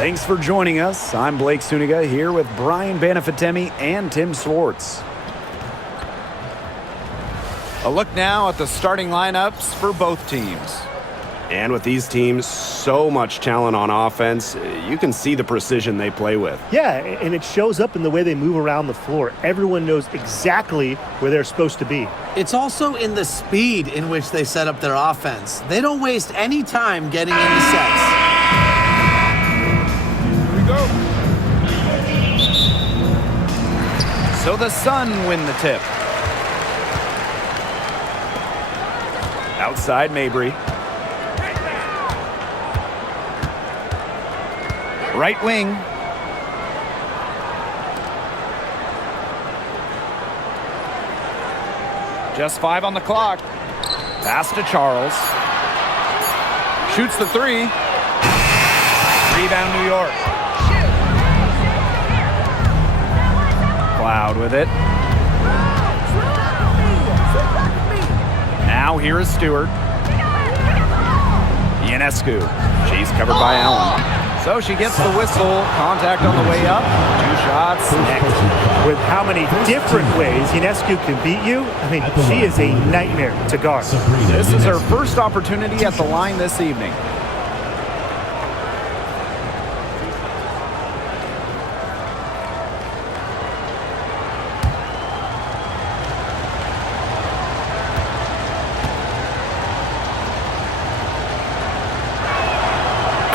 Thanks for joining us. I'm Blake Suniga here with Brian Banafitemi and Tim Swartz. A look now at the starting lineups for both teams. And with these teams, so much talent on offense, you can see the precision they play with. Yeah, and it shows up in the way they move around the floor. Everyone knows exactly where they're supposed to be. It's also in the speed in which they set up their offense. They don't waste any time getting into sets. So the Sun win the tip. Outside Mabry. Right wing. Just 5 on the clock. Pass to Charles. Shoots the 3. Rebound New York. Cloud with it. Now here is Stewart. Ionescu. She's covered by Allen. So she gets the whistle. Contact on the way up. 2 shots next. With how many different ways Ionescu can beat you, I mean, she is a nightmare to guard. This is her first opportunity at the line this evening.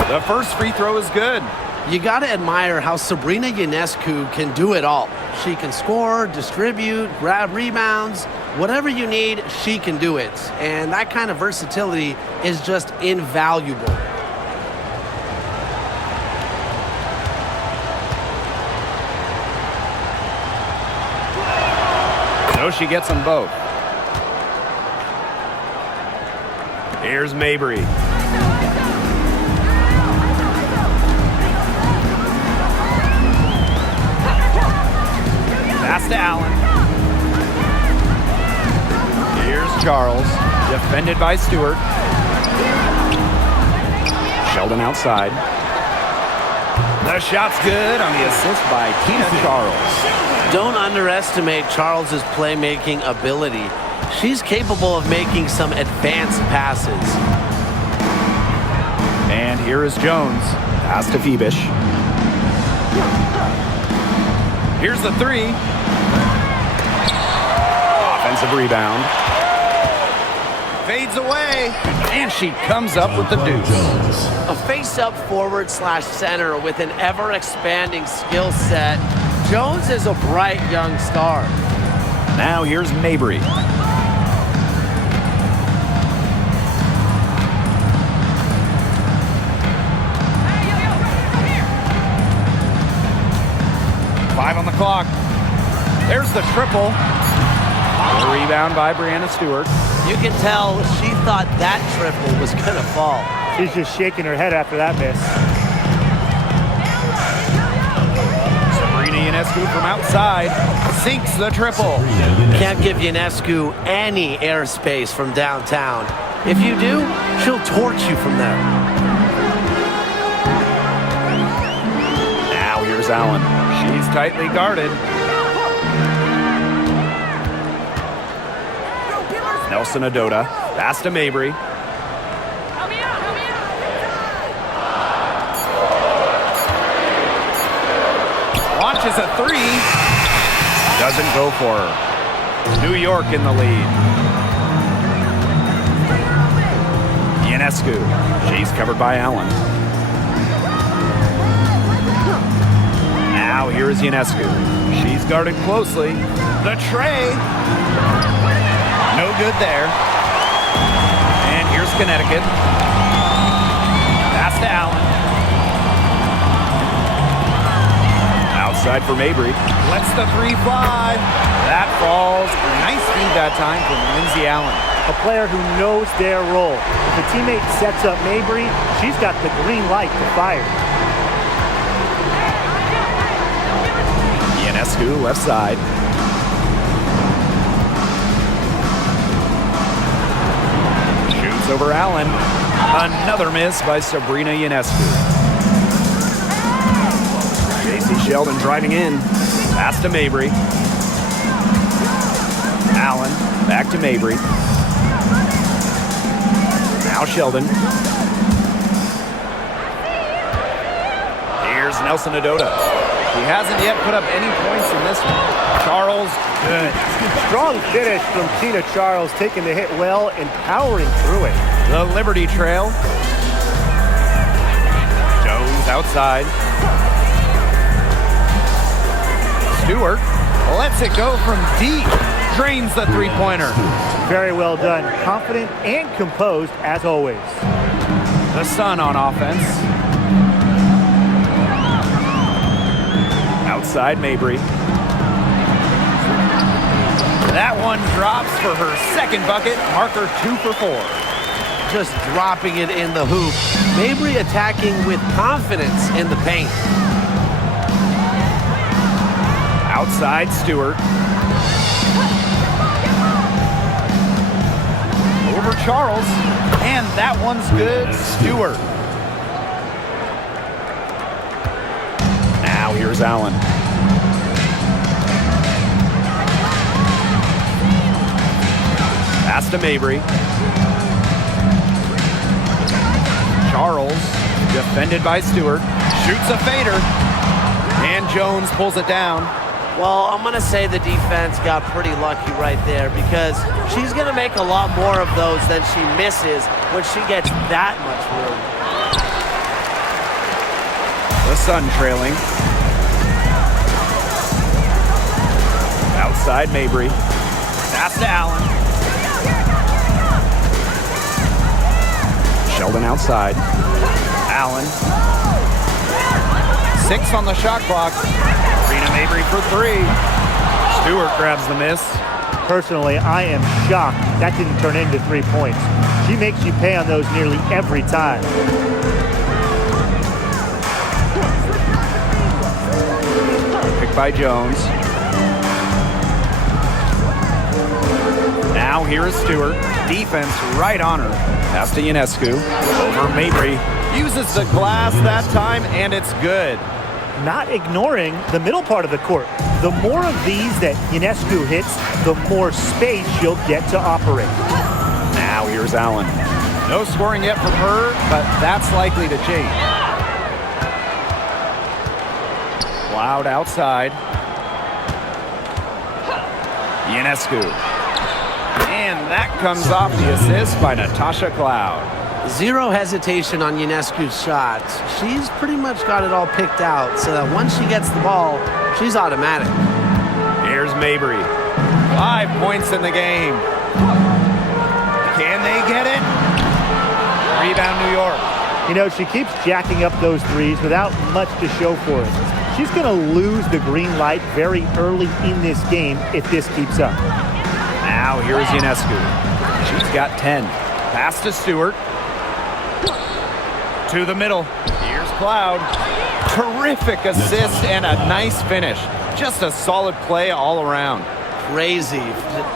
The first free throw is good. You got to admire how Sabrina Ionescu can do it all. She can score, distribute, grab rebounds. Whatever you need, she can do it. And that kind of versatility is just invaluable. So she gets them both. Here's Mabry. Pass to Allen. Here's Charles. Defended by Stewart. Sheldon outside. The shot's good on the assist by Tina Charles. Don't underestimate Charles's playmaking ability. She's capable of making some advanced passes. And here is Jones. Pass to Phoebish. Here's the 3. Offensive rebound. Fades away. And she comes up with the deuce. A face-up forward / center with an ever-expanding skill set. Jones is a bright young star. Now here's Mabry. Five on the clock. There's the triple. The rebound by Brianna Stewart. You can tell she thought that triple was going to fall. She's just shaking her head after that miss. Sabrina Ionescu from outside sinks the triple. Can't give Ionescu any airspace from downtown. If you do, she'll torch you from there. Now here's Allen. She's tightly guarded. Nelson Adota. Pass to Mabry. Launches a 3. Doesn't go for her. New York in the lead. Ionescu. She's covered by Allen. Now here is Ionescu. She's guarded closely. The tray. No good there. And here's Connecticut. Pass to Allen. Outside for Mabry. Lets the 3 fly. That falls. Nice feed that time from Lindsay Allen. A player who knows their role. If a teammate sets up Mabry, she's got the green light to fire. Ionescu, left side. Shoots over Allen. Another miss by Sabrina Ionescu. Sheldon driving in. Pass to Mabry. Allen, back to Mabry. Now Sheldon. Here's Nelson Adota. He hasn't yet put up any points in this one. Charles, good. Strong finish from Tina Charles, taking the hit well and powering through it. The Liberty Trail. Jones outside. Stewart lets it go from deep. Drains the three-pointer. Very well done. Confident and composed as always. The Sun on offense. Outside Mabry. That one drops for her second bucket. Marker 2 for 4. Just dropping it in the hoop. Mabry attacking with confidence in the paint. Outside Stewart. Over Charles. And that one's good. Stewart. Now here's Allen. Pass to Mabry. Charles, defended by Stewart. Shoots a fader. And Jones pulls it down. Well, I'm going to say the defense got pretty lucky right there because she's going to make a lot more of those than she misses when she gets that much room. The Sun trailing. Outside Mabry. Pass to Allen. Sheldon outside. Allen. 6 on the shot clock. Rena Mabry for 3. Stewart grabs the miss. Personally, I am shocked that didn't turn into 3 points. She makes you pay on those nearly every time. Picked by Jones. Now here is Stewart. Defense right on her. Pass to Ionescu. Over Mabry. Uses the glass that time, and it's good. Not ignoring the middle part of the court. The more of these that Ionescu hits, the more space she'll get to operate. Now here's Allen. No scoring yet from her, but that's likely to change. Cloud outside. Ionescu. And that comes off the assist by Natasha Cloud. Zero hesitation on Ionescu's shots. She's pretty much got it all picked out so that once she gets the ball, she's automatic. Here's Mabry. 5 points in the game. Can they get it? Rebound New York. You know, she keeps jacking up those threes without much to show for it. She's going to lose the green light very early in this game if this keeps up. Now here's Ionescu. She's got 10. Pass to Stewart. To the middle. Here's Cloud. Terrific assist and a nice finish. Just a solid play all around. Crazy.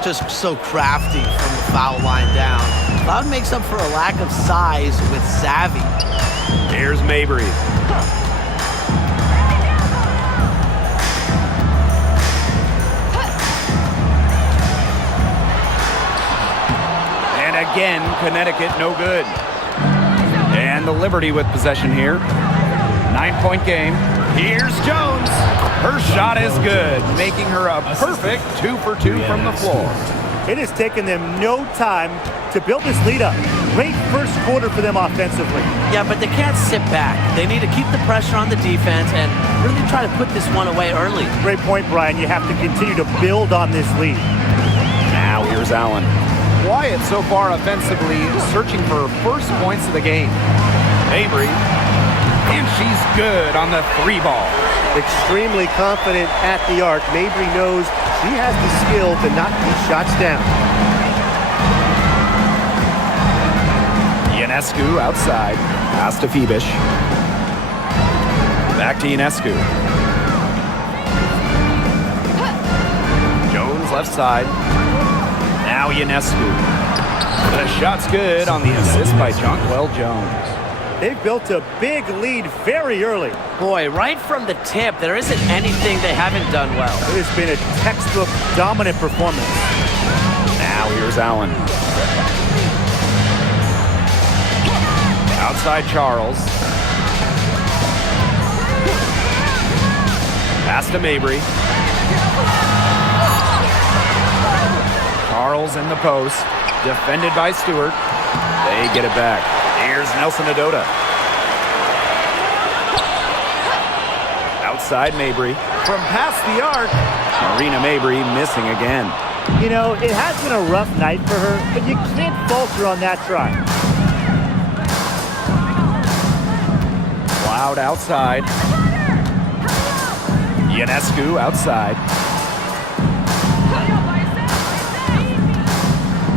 Just so crafty from the foul line down. Cloud makes up for a lack of size with savvy. Here's Mabry. And again, Connecticut no good. And the Liberty with possession here. 9-point game. Here's Jones. Her shot is good, making her a perfect 2 for 2 from the floor. It has taken them no time to build this lead up. Great first quarter for them offensively. Yeah, but they can't sit back. They need to keep the pressure on the defense and really try to put this one away early. Great point, Brian. You have to continue to build on this lead. Now here's Allen. Wyatt so far offensively searching for her first points of the game. Mabry, and she's good on the 3-ball. Extremely confident at the arc. Mabry knows she has the skill to knock these shots down. Ionescu outside. Pass to Phoebish. Back to Ionescu. Jones left side. Now Ionescu. The shot's good on the assist by Jonquel Jones. They've built a big lead very early. Boy, right from the tip, there isn't anything they haven't done well. It has been a textbook dominant performance. Now here's Allen. Outside Charles. Pass to Mabry. Charles in the post. Defended by Stewart. They get it back. Here's Nelson Adota. Outside Mabry. From past the arc. Marina Mabry missing again. You know, it has been a rough night for her, but you can't falter on that try. Cloud outside. Ionescu outside.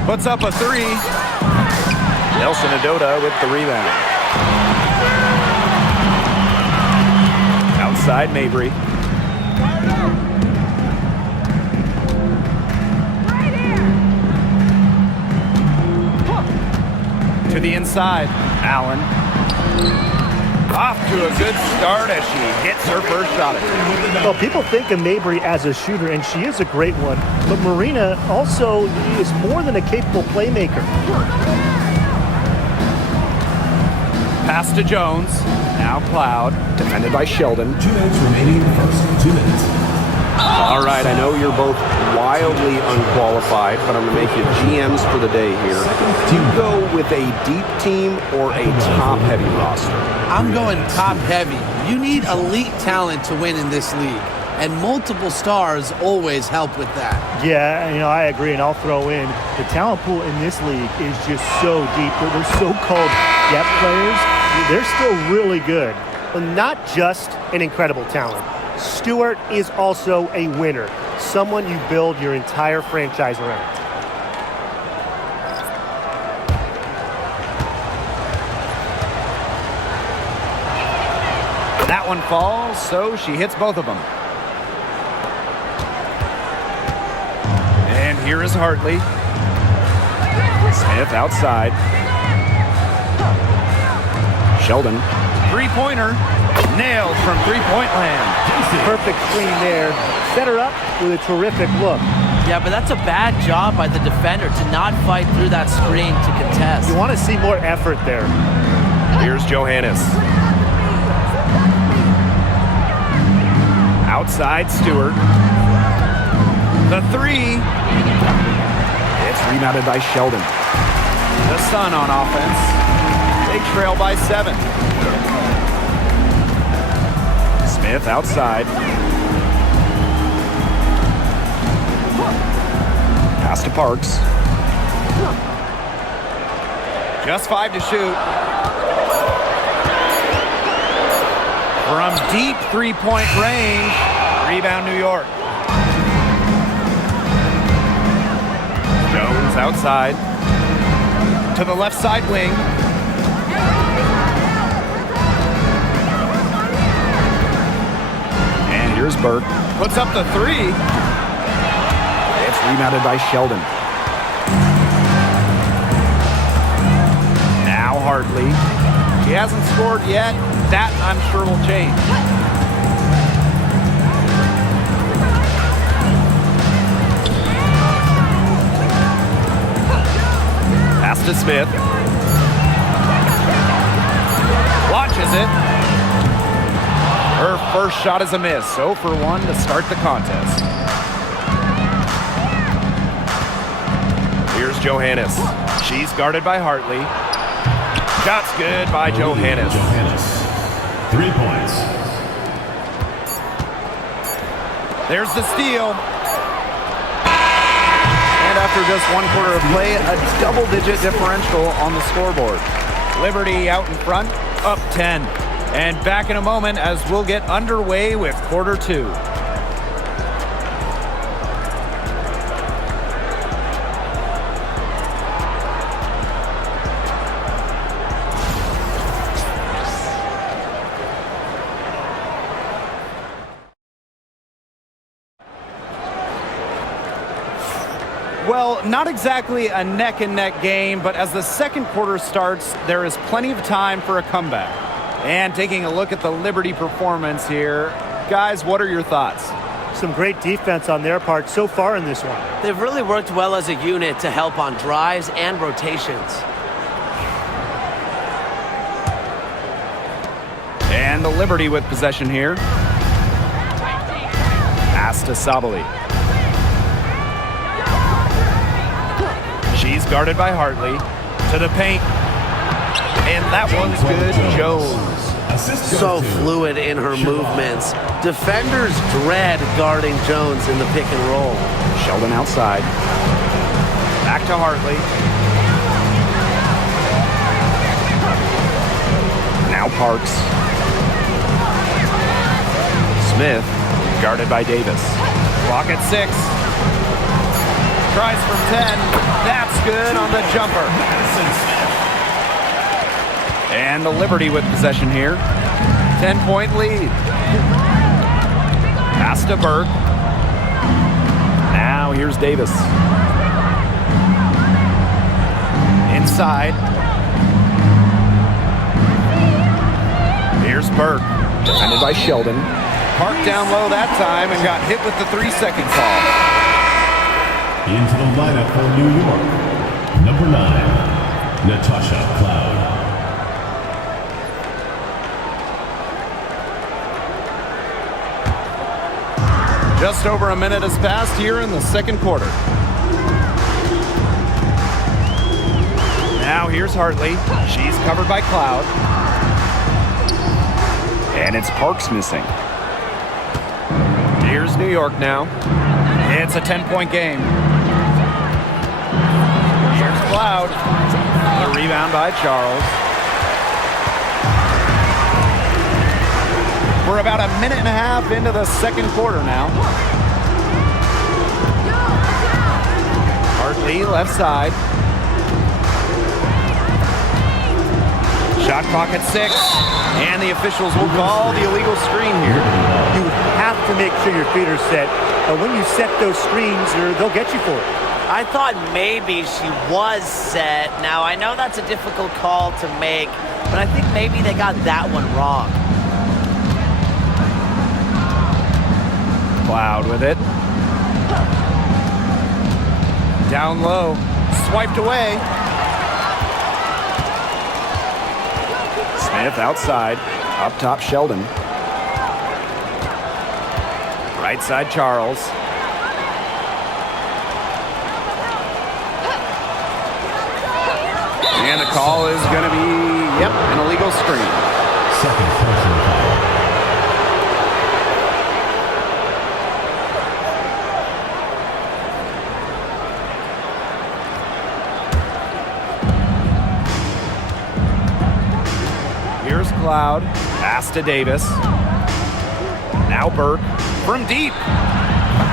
Puts up a three. Nelson Adota with the rebound. Outside Mabry. To the inside. Allen. Off to a good start as she hits her first shot. Well, people think of Mabry as a shooter, and she is a great one. But Marina also is more than a capable playmaker. Pass to Jones. Now Cloud. Defended by Sheldon. 2 minutes remaining in the first. 2 minutes. All right, I know you're both wildly unqualified, but I'm going to make you GMs for the day here. Do you go with a deep team or a top-heavy roster? I'm going top-heavy. You need elite talent to win in this league, and multiple stars always help with that. Yeah, you know, I agree, and I'll throw in the talent pool in this league is just so deep. They're so-called depth players. They're still really good. Well, not just an incredible talent. Stewart is also a winner, someone you build your entire franchise around. That one falls, so she hits both of them. And here is Hartley. Smith outside. Sheldon. Three-pointer. Nailed from three-point land. Perfect screen there. Set her up with a terrific look. Yeah, but that's a bad job by the defender to not fight through that screen to contest. You want to see more effort there. Here's Johannes. Outside Stewart. The three. It's rebounded by Sheldon. The Sun on offense. They trail by 7. Smith outside. Pass to Parks. Just 5 to shoot. From deep three-point range. Rebound New York. Jones outside. To the left side wing. And here's Burke. Puts up the three. It's rebounded by Sheldon. Now Hartley. She hasn't scored yet. That, I'm sure, will change. Pass to Smith. Watches it. Her first shot is a miss. 0 for 1 to start the contest. Here's Johannes. She's guarded by Hartley. Shot's good by Johannes. 3 points. There's the steal. And after just 1 quarter of play, a double-digit differential on the scoreboard. Liberty out in front, up 10. And back in a moment as we'll get underway with quarter 2. Well, not exactly a neck-and-neck game, but as the second quarter starts, there is plenty of time for a comeback. And taking a look at the Liberty performance here, guys, what are your thoughts? Some great defense on their part so far in this one. They've really worked well as a unit to help on drives and rotations. And the Liberty with possession here. Pass to Sabali. She's guarded by Hartley. To the paint. And that one's good. Jones. So fluid in her movements. Defenders dread guarding Jones in the pick and roll. Sheldon outside. Back to Hartley. Now Parks. Smith, guarded by Davis. Clock at 6. Tries from 10. That's good on the jumper. And the Liberty with possession here. 10-point lead. Pass to Burke. Now here's Davis. Inside. Here's Burke. Defended by Sheldon. Parked down low that time and got hit with the 3-second call. Into the lineup for New York, number 9, Natasha Cloud. Just over a minute has passed here in the second quarter. Now here's Hartley. She's covered by Cloud. And it's Parks missing. Here's New York now. It's a 10-point game. Here's Cloud. The rebound by Charles. We're about a minute and a half into the second quarter now. Hartley, left side. Shot clock at 6. And the officials will call the illegal screen here. You have to make sure your feet are set. But when you set those screens, they'll get you for it. I thought maybe she was set. Now, I know that's a difficult call to make, but I think maybe they got that one wrong. Cloud with it. Down low. Swiped away. Smith outside. Up top, Sheldon. Right side, Charles. And the call is going to be, an illegal screen. Second personal foul. Here's Cloud. Pass to Davis. Now Burke from deep.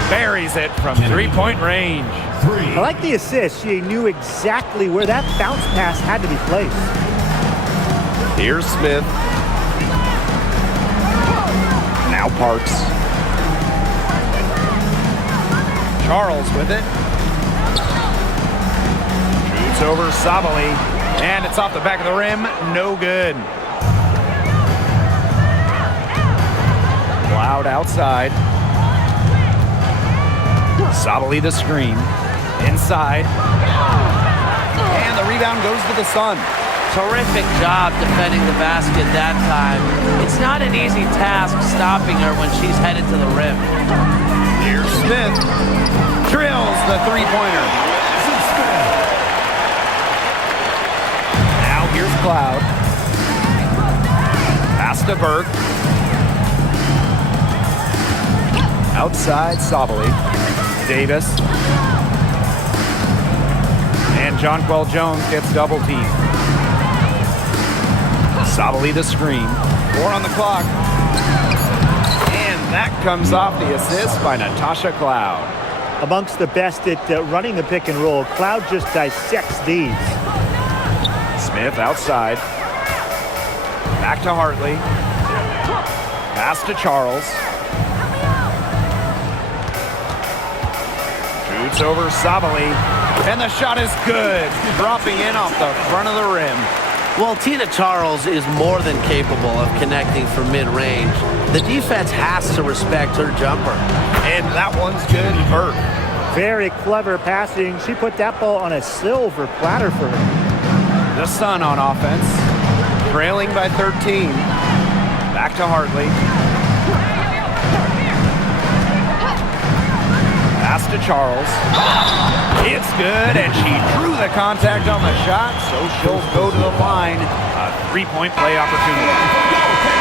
Buries it from three-point range. I like the assist. She knew exactly where that bounce pass had to be placed. Here's Smith. Now Parks. Charles with it. Shoots over Sabali. And it's off the back of the rim. No good. Cloud outside. Sabali the screen. Inside. And the rebound goes to the Sun. Terrific job defending the basket that time. It's not an easy task stopping her when she's headed to the rim. Here's Smith. Drills the three-pointer. Now here's Cloud. Pass to Burke. Outside, Sabali. Davis. And Jonquel Jones gets double-teamed. Sabali the screen. 4 on the clock. And that comes off the assist by Natasha Cloud. Amongst the best at running the pick and roll, Cloud just dissects these. Smith outside. Back to Hartley. Pass to Charles. Shoots over Sabali, and the shot is good, dropping in off the front of the rim. Well, Tina Charles is more than capable of connecting from mid-range. The defense has to respect her jumper. And that one's good. Vert. Very clever passing. She put that ball on a silver platter for her. The Sun on offense, trailing by 13. Back to Hartley. Pass to Charles. It's good, and she drew the contact on the shot, so she'll go to the line. A three-point play opportunity.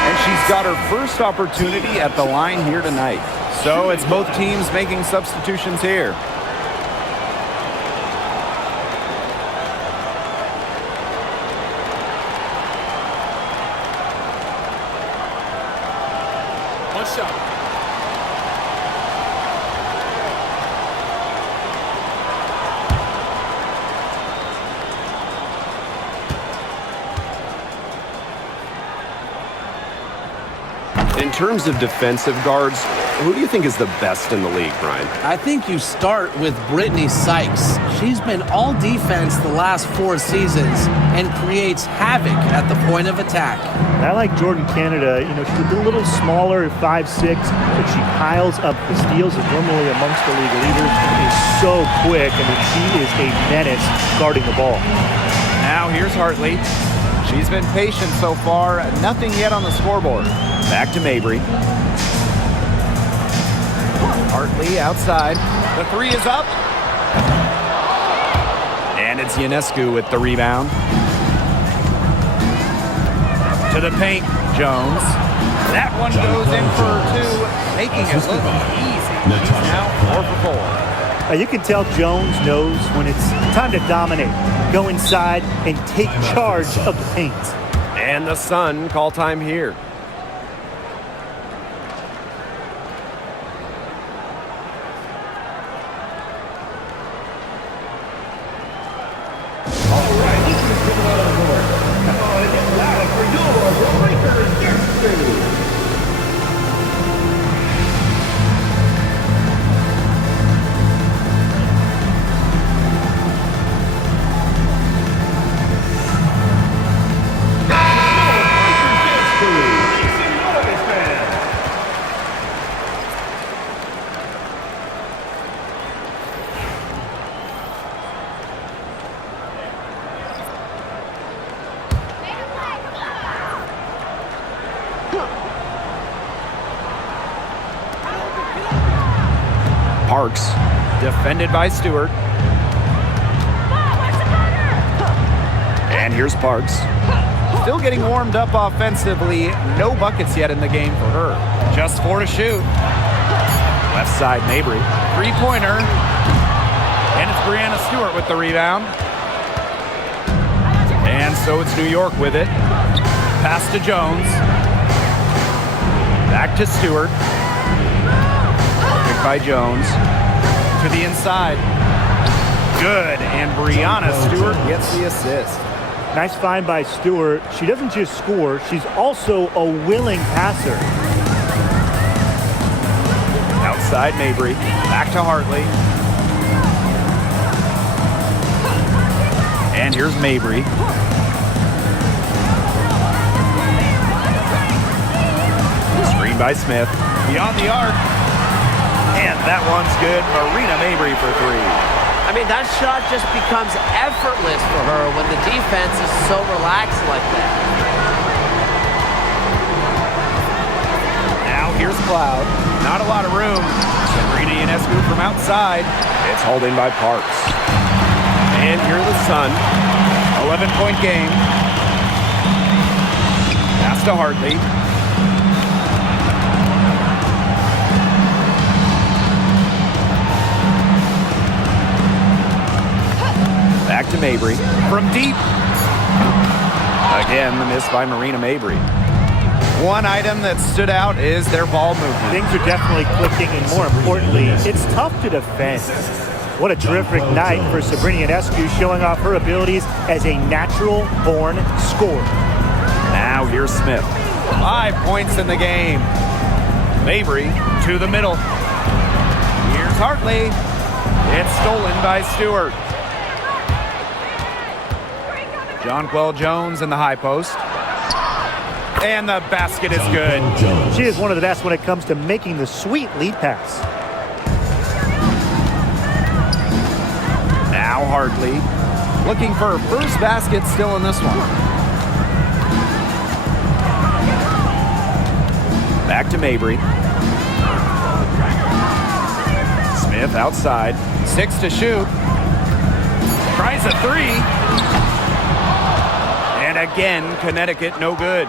And she's got her first opportunity at the line here tonight. So it's both teams making substitutions here. What's up? In terms of defensive guards, who do you think is the best in the league, Brian? I think you start with Brittany Sykes. She's been all defense the last 4 seasons and creates havoc at the point of attack. I like Jordan Canada. You know, she's a little smaller, 5'6", but she piles up the steals, is normally amongst the league leaders, and is so quick. I mean, she is a menace guarding the ball. Now here's Hartley. She's been patient so far. Nothing yet on the scoreboard. Back to Mabry. Hartley outside. The three is up. And it's Ionescu with the rebound. To the paint, Jones. That one goes in for 2, making it look easy. She's now 4 for 4. You can tell Jones knows when it's time to dominate, go inside, and take charge of the paint. And the Sun call time here. Parks, defended by Stewart. And here's Parks. Still getting warmed up offensively. No buckets yet in the game for her. Just 4 to shoot. Left side, Mabry. Three-pointer. And it's Brianna Stewart with the rebound. And so it's New York with it. Pass to Jones. Back to Stewart. Picked by Jones. To the inside. Good. And Brianna Stewart gets the assist. Nice find by Stewart. She doesn't just score, she's also a willing passer. Outside Mabry. Back to Hartley. And here's Mabry. Screen by Smith. Beyond the arc. And that one's good. Marina Mabry for 3. I mean, that shot just becomes effortless for her when the defense is so relaxed like that. Now here's Cloud. Not a lot of room. Sabrina Ionescu from outside. It's hauled in by Parks. And here the Sun. 11-point game. Pass to Hartley. Back to Mabry. From deep. Again, the miss by Marina Mabry. One item that stood out is their ball movement. Things are definitely clicking, and more importantly, it's tough to defend. What a terrific night for Sabrina Ionescu, showing off her abilities as a natural-born scorer. Now here's Smith. 5 points in the game. Mabry to the middle. Here's Hartley. It's stolen by Stewart. Jonquel Jones in the high post. And the basket is good. She is one of the best when it comes to making the sweet lead pass. Now Hartley looking for her first basket still in this one. Back to Mabry. Smith outside. 6 to shoot. Tries a 3. And again, Connecticut no good.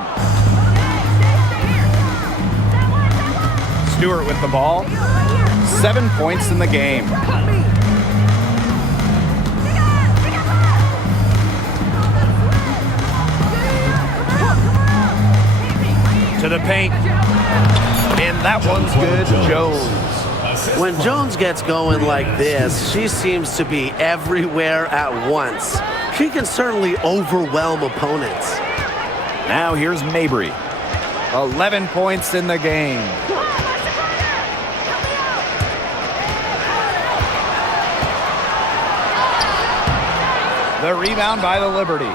Stewart with the ball. 7 points in the game. To the paint. And that one's good. Jones. When Jones gets going like this, she seems to be everywhere at once. She can certainly overwhelm opponents. Now here's Mabry. 11 points in the game. The rebound by the Liberty.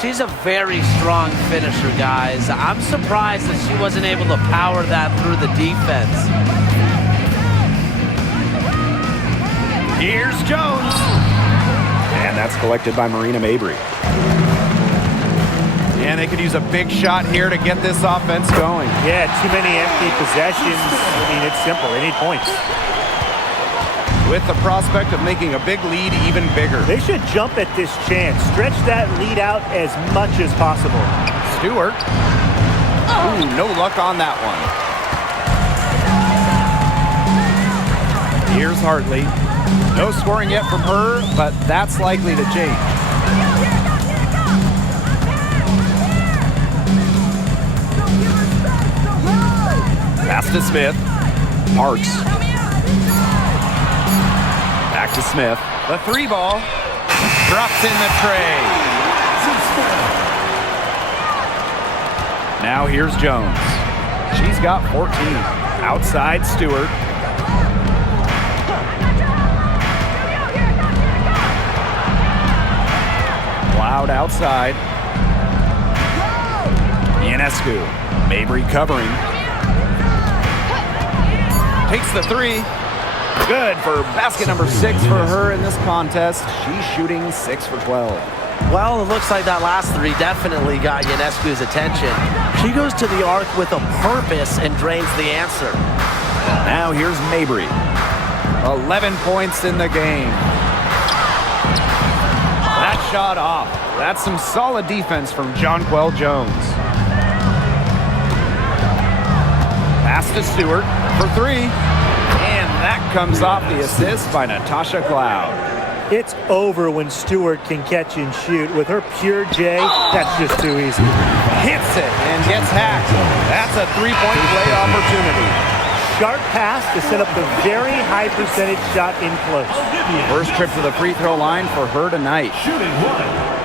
She's a very strong finisher, guys. I'm surprised that she wasn't able to power that through the defense. Here's Jones. And that's collected by Marina Mabry. And they could use a big shot here to get this offense going. Yeah, too many empty possessions. I mean, it's simple. They need points. With the prospect of making a big lead even bigger. They should jump at this chance. Stretch that lead out as much as possible. Stewart. Ooh, no luck on that one. Here's Hartley. No scoring yet from her, but that's likely to change. Pass to Smith. Parks. Back to Smith. The 3 ball. Drops in the tray. Now here's Jones. She's got 14. Outside Stewart. Loud outside. Ionescu. Mabry covering. Takes the 3. Good for basket number 6 for her in this contest. She's shooting 6 for 12. Well, it looks like that last 3 definitely got Ionescu's attention. She goes to the arc with a purpose and drains the answer. Now here's Mabry. 11 points in the game. That shot off. That's some solid defense from Jonquel Jones. Pass to Stewart for 3. And that comes off the assist by Natasha Cloud. It's over when Stewart can catch and shoot. With her pure J, that's just too easy. Hits it and gets hacked. That's a 3-point play opportunity. Sharp pass to set up the very high percentage shot in close. First trip to the free throw line for her tonight. Shooting 1.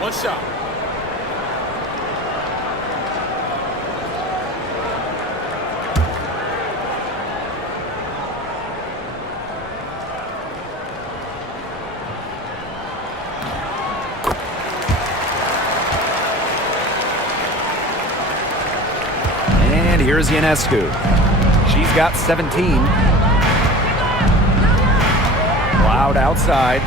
One shot. And here's Ionescu. She's got 17. Loud outside.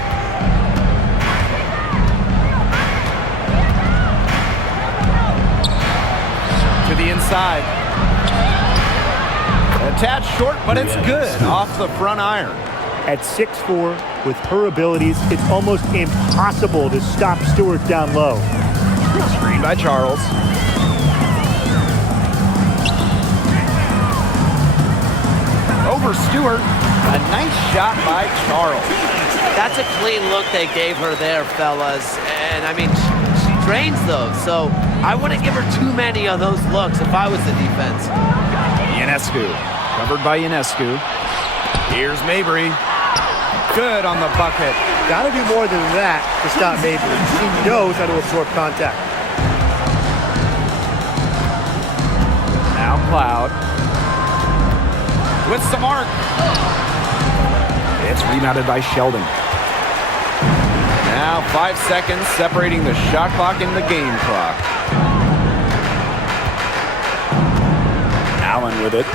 To the inside. Attached short, but it's good off the front iron. At 6'4", with her abilities, it's almost impossible to stop Stewart down low. Screen by Charles. Over Stewart. A nice shot by Charles. That's a clean look they gave her there, fellas. And, I mean, she drains those, so I wouldn't give her too many of those looks if I was the defense. Ionescu. Covered by Ionescu. Here's Mabry. Good on the bucket. Got to do more than that to stop Mabry. She knows how to absorb contact. Now Cloud. With some arc. It's rebounded by Sheldon. Now 5 seconds separating the shot clock and the game clock. Allen with it.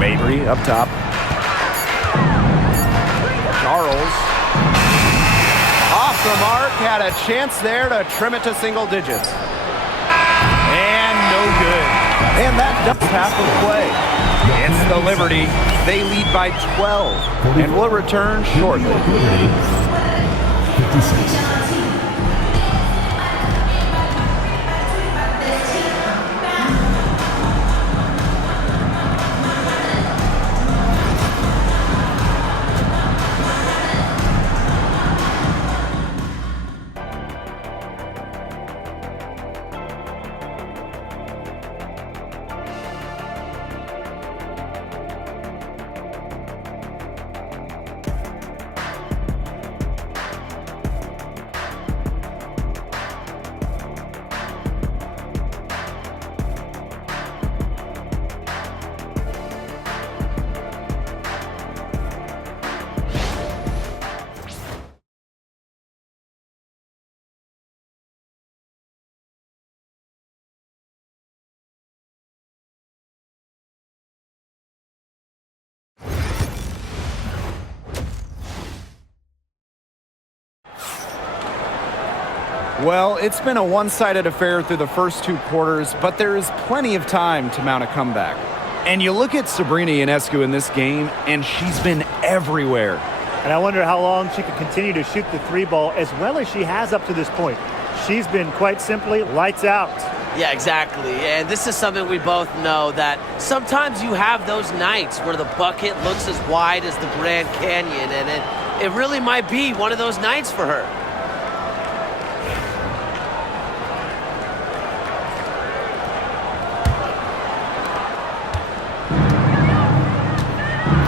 Mabry up top. Charles. Off the mark. Had a chance there to trim it to single digits. And no good. And that does half of play. It's the Liberty. They lead by 12. And will return shortly. 56. Well, it's been a one-sided affair through the first 2 quarters, but there is plenty of time to mount a comeback. And you look at Sabrina Ionescu in this game, and she's been everywhere. And I wonder how long she can continue to shoot the 3 ball as well as she has up to this point. She's been quite simply lights out. Yeah, exactly. And this is something we both know, that sometimes you have those nights where the bucket looks as wide as the Grand Canyon, and it really might be one of those nights for her.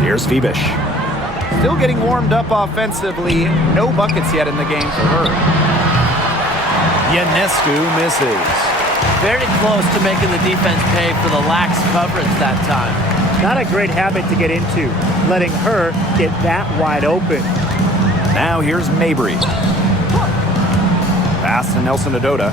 Here's Phoebish. Still getting warmed up offensively. No buckets yet in the game for her. Ionescu misses. Very close to making the defense pay for the lax coverage that time. Not a great habit to get into, letting her get that wide open. Now here's Mabry. Pass to Nelson Adota.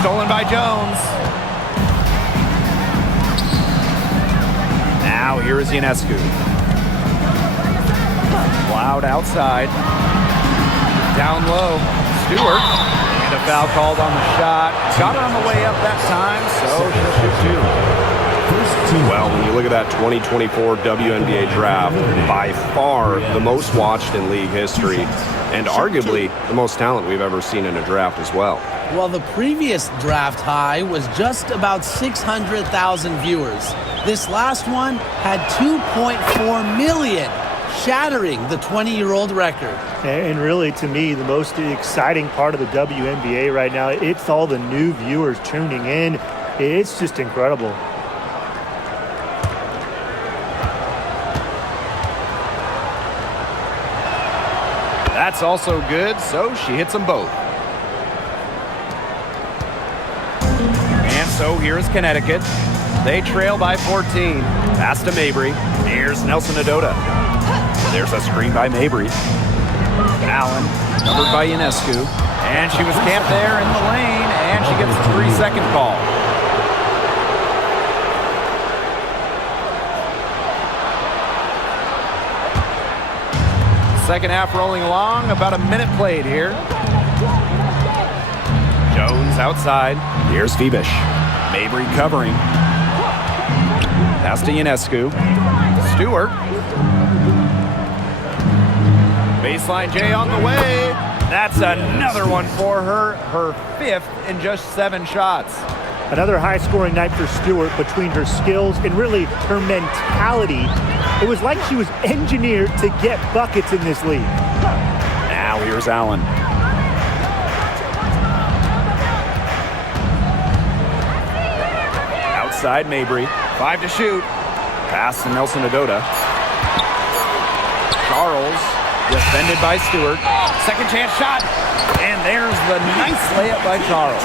Stolen by Jones. Now here is Ionescu. Cloud outside. Down low. Stewart. And a foul called on the shot. Got her on the way up that time, so she'll shoot 2. Well, when you look at that 2024 WNBA draft, by far the most watched in league history, and arguably the most talent we've ever seen in a draft as well. Well, the previous draft high was just about 600,000 viewers. This last one had 2.4 million, shattering the 20-year-old record. And really, to me, the most exciting part of the WNBA right now, it's all the new viewers tuning in. It's just incredible. That's also good, so she hits them both. And so here's Connecticut. They trail by 14. Pass to Mabry. Here's Nelson Adota. There's a screen by Mabry. Allen, covered by Ionescu. And she was camped there in the lane, and she gets the 3-second call. Second half rolling along, about a minute played here. Jones outside. Here's Phoebish. Mabry covering. Pass to Ionescu. Stewart. Baseline J on the way. That's another one for her. Her 5th in just 7 shots. Another high-scoring night for Stewart. Between her skills and really her mentality, it was like she was engineered to get buckets in this league. here's Allen. Outside Mabry. 5 to shoot. Pass to Nelson Adota. Charles, defended by Stewart. Second chance shot. And there's the nice layup by Charles.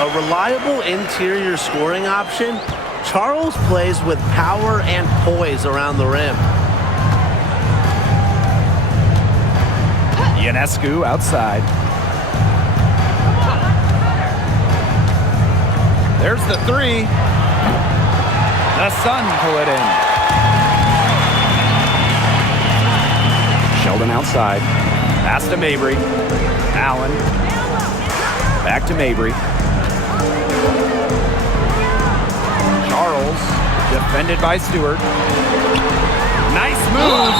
A reliable interior scoring option. Charles plays with power and poise around the rim. Ionescu outside. There's the three. The Sun pull it in. Sheldon outside. Pass to Mabry. Allen. Back to Mabry. Charles, defended by Stewart. Nice move.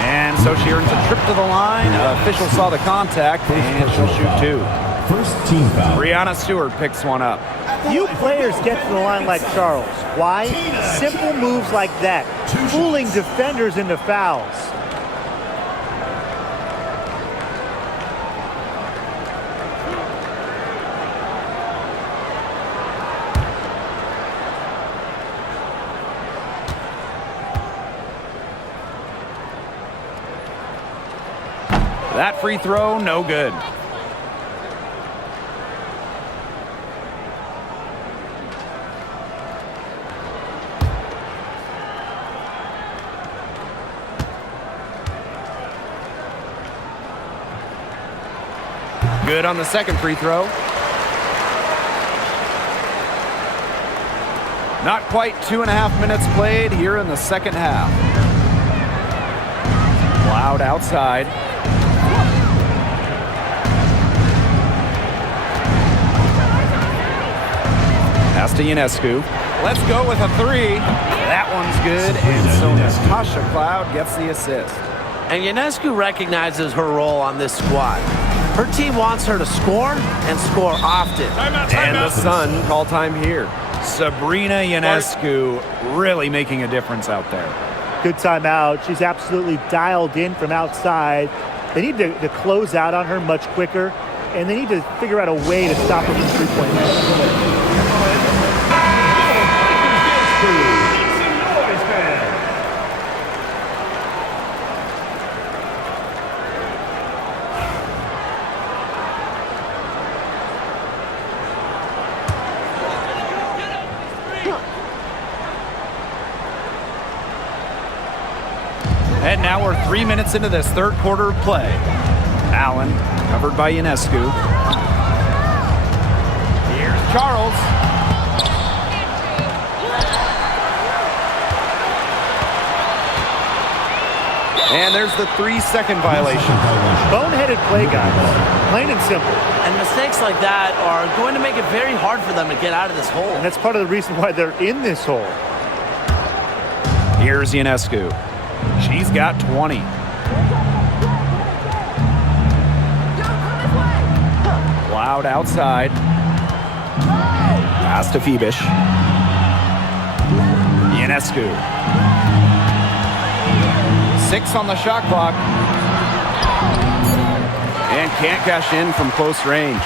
And so she earns a trip to the line. Official saw the contact, and she'll shoot 2. First team foul. Breanna Stewart picks one up. Few players get to the line like Charles. Why? Simple moves like that, fooling defenders into fouls. That free throw, no good. Good on the second free throw. Not quite 2.5 minutes played here in the second half. Loud outside. Pass to Ionescu. Let's go with a 3. That one's good, and so Natasha Cloud gets the assist. And Ionescu recognizes her role on this squad. Her team wants her to score and score often. And the Sun call time here. Sabrina Ionescu really making a difference out there. Good timeout. She's absolutely dialed in from outside. They need to close out on her much quicker, and they need to figure out a way to stop her from three-point range. And now we're 3 minutes into this third quarter of play. Allen, covered by Ionescu. Here's Charles. And there's the 3-second violation. Boneheaded play, guys. Plain and simple. And mistakes like that are going to make it very hard for them to get out of this hole. And that's part of the reason why they're in this hole. Here's Ionescu. She's got 20. Loud outside. Pass to Phoebish. Ionescu. 6 on the shot clock. And can't cash in from close range.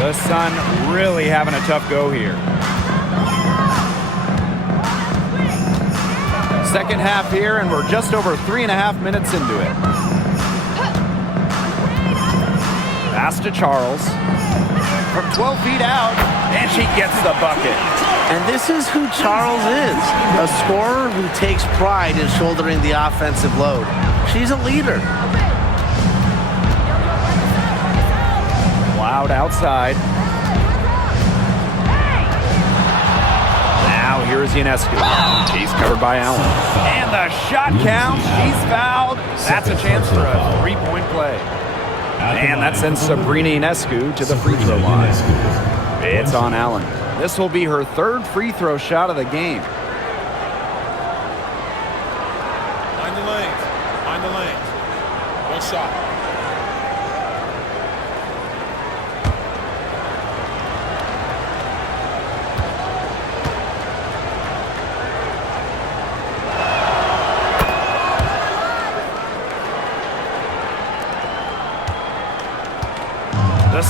The Sun really having a tough go here. Second half here, and we're just over 3.5 minutes into it. Pass to Charles. From 12 feet out, and she gets the bucket. And this is who Charles is, a scorer who takes pride in shouldering the offensive load. She's a leader. Loud outside. Now here's Ionescu. She's covered by Allen. And the shot counts. She's fouled. That's a chance for a 3-point play. And that sends Sabrina Ionescu to the free throw line. It's on Allen. This will be her 3rd free throw shot of the game. Find the lanes. Find the lanes. One shot.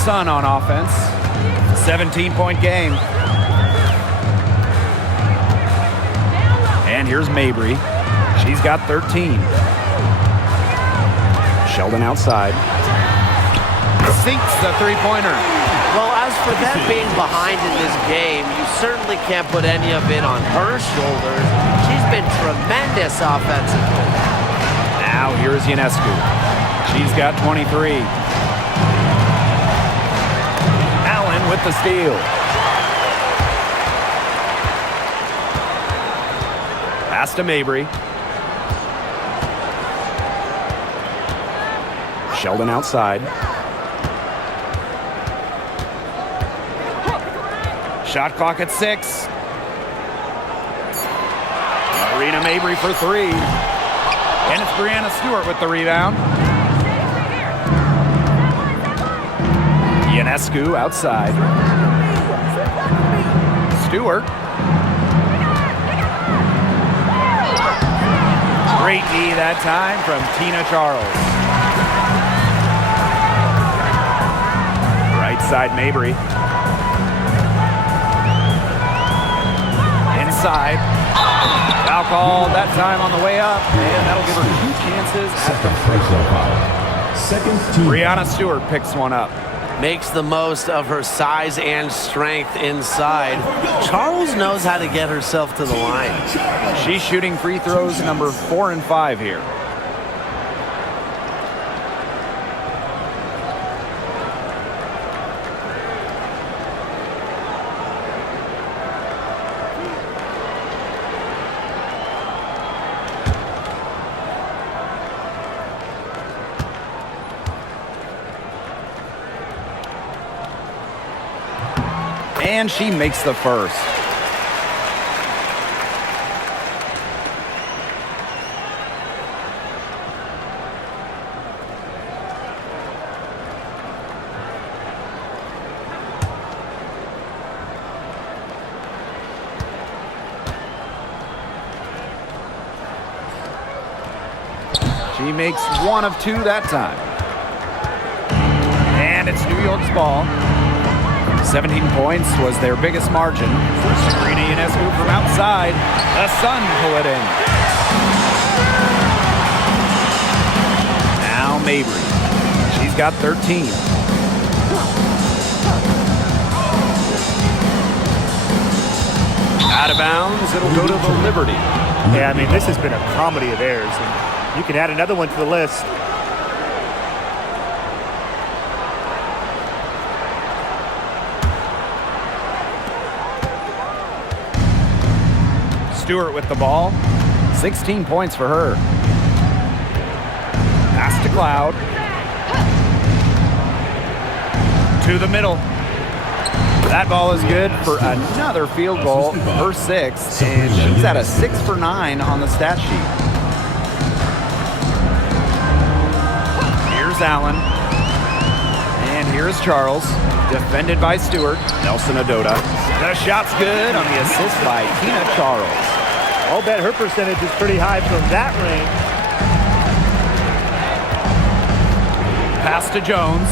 Sun on offense. 17-point game. And here's Mabry. She's got 13. Sheldon outside. Sinks the three-pointer. Well, as for them being behind in this game, you certainly can't put any of it on her shoulders. She's been tremendous offensively. Now here's Ionescu. She's got 23. Allen with the steal. Pass to Mabry. Sheldon outside. Shot clock at 6. Marina Mabry for 3. And it's Brianna Stewart with the rebound. Ionescu outside. Stewart. Great D that time from Tina Charles. Right side Mabry. Inside. Foul called that time on the way up, and that'll give her 2 chances at the free throw. Second team. Brianna Stewart picks one up. Makes the most of her size and strength inside. Charles knows how to get herself to the line. She's shooting free throws number 4 and 5 here. And she makes the first. She makes 1 of 2 that time. And it's New York's ball. 17 points was their biggest margin. Sabrina Ionescu from outside. The Sun pull it in. Now Mabry. She's got 13. Out of bounds. It'll go to the Liberty. Yeah, I mean, this has been a comedy of errors. And you can add another one to the list. Stewart with the ball. 16 points for her. Pass to Cloud. To the middle. That ball is good for another field goal, her 6th, and she's at a 6 for 9 on the stat sheet. Here's Allen. And here's Charles. Defended by Stewart. Nelson Adota. The shot's good on the assist by Tina Charles. I'll bet her percentage is pretty high from that range. Pass to Jones.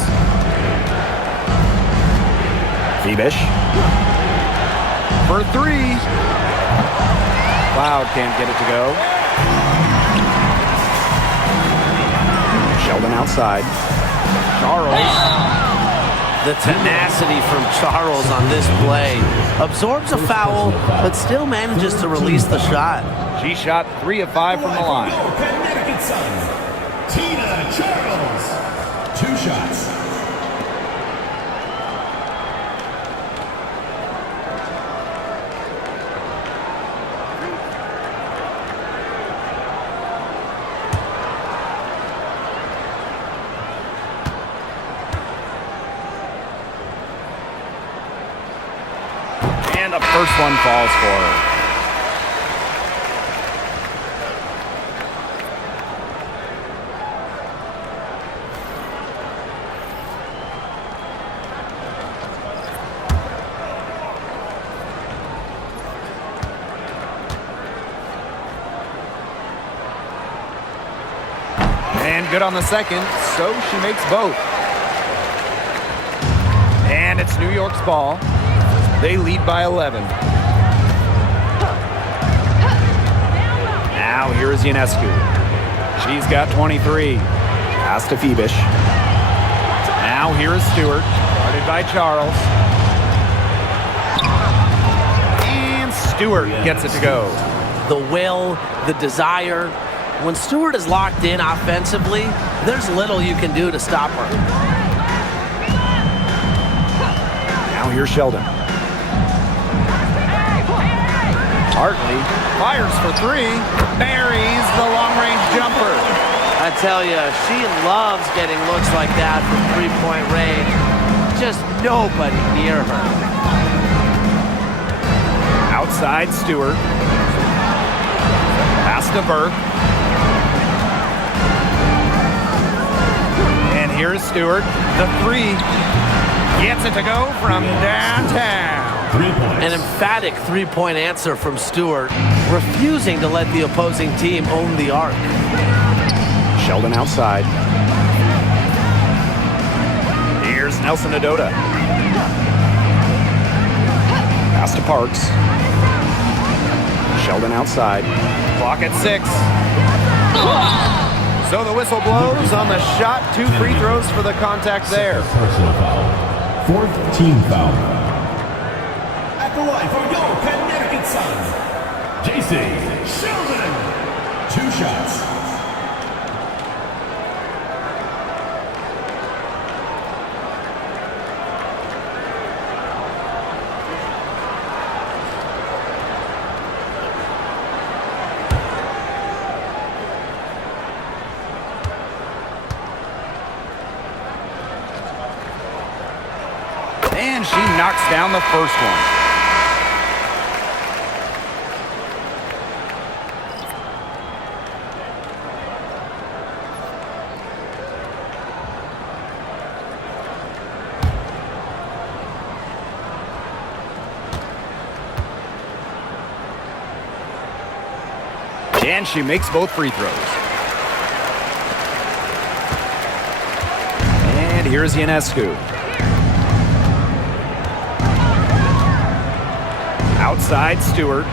Phoebish. For 3. Cloud can't get it to go. Sheldon outside. Charles. The tenacity from Charles on this play. Absorbs a foul, but still manages to release the shot. She shot 3 of 5 from the line. Connecticut Sun. Tina Charles. 2 shots. And the first one falls for her. And good on the second, so she makes both. And it's New York's ball. They lead by 11. Now here is Ionescu. She's got 23. Pass to Phoebish. Now here is Stewart. Guarded by Charles. And Stewart gets it to go. The will, the desire. When Stewart is locked in offensively, there's little you can do to stop her. Now here's Sheldon. Hartley fires for three. Buries the long-range jumper. I tell you, she loves getting looks like that from three-point range. Just nobody near her. Outside Stewart. Pass to Burke. And here's Stewart. The three. Gets it to go from downtown. 3 points. An emphatic three-point answer from Stewart, refusing to let the opposing team own the arc. Sheldon outside. Here's Nelson Adota. Pass to Parks. Sheldon outside. Clock at 6. So the whistle blows on the shot. 2 free throws for the contact there. Personal foul. 4th team foul. At the line for your Connecticut Sun, JC Sheldon. 2 shots. And she knocks down the first one. And she makes both free throws. And here's Ionescu. Outside Stewart.